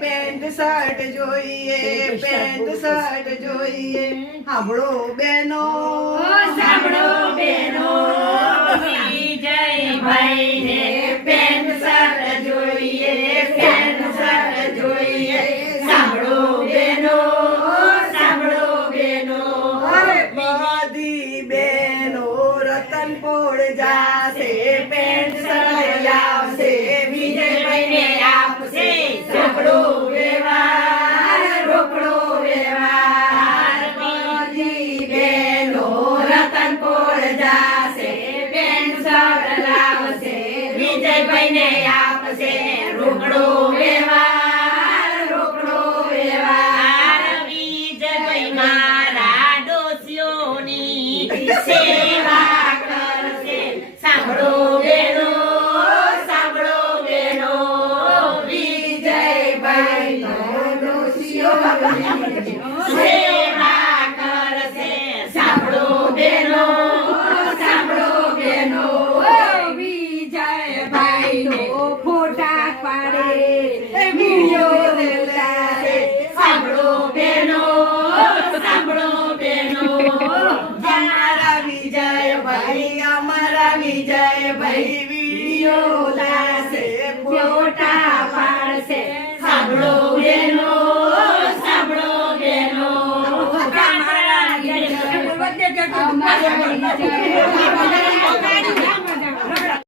Pant shirt જોઈએ, pant shirt જોઈએ. સાંભળો બેનો, સાંભળો બેનો, વિજયભાઈને પેન્ટ શર્ટ જોઈએ, પેન્ટ શર્ટ જોઈએ. સાંભળો બેનો, સાંભળો બેનો, બધી બેનો રતનપુર જાશે, પેન્ટ શર્ટ આવશે, વિજયભાઈને આપશે રોકડો વ્યવહાર, રોકડો વ્યવહાર. બધી બેનો રતનપુર જાશે, પેન્ટ શર્ટ લાવશે, વિજયભાઈને આપશે રોકડો વ્યવહાર, રોકડો વ્યવહાર. વિજયભાઈ મારા ડોશીઓની સેવા કરશે. સાંભળો બેનો, સાંભળો બેનો, વિજયભાઈનો ડોશીઓની સેવા કરશે. સાંભળો બેનો, સાંભળો બેનો, વિજયભાઈનો ફોટા પાડે, વિડીયો લેશે. સાંભળો બેનો, સાંભળો બેનો, અમારા વિજયભાઈ, અમારા વિજયભાઈ વિડીયો લાશે, ફોટા પાડશે. સાંભળો બેનો, સાંભળો બેનો, અમારા વિજય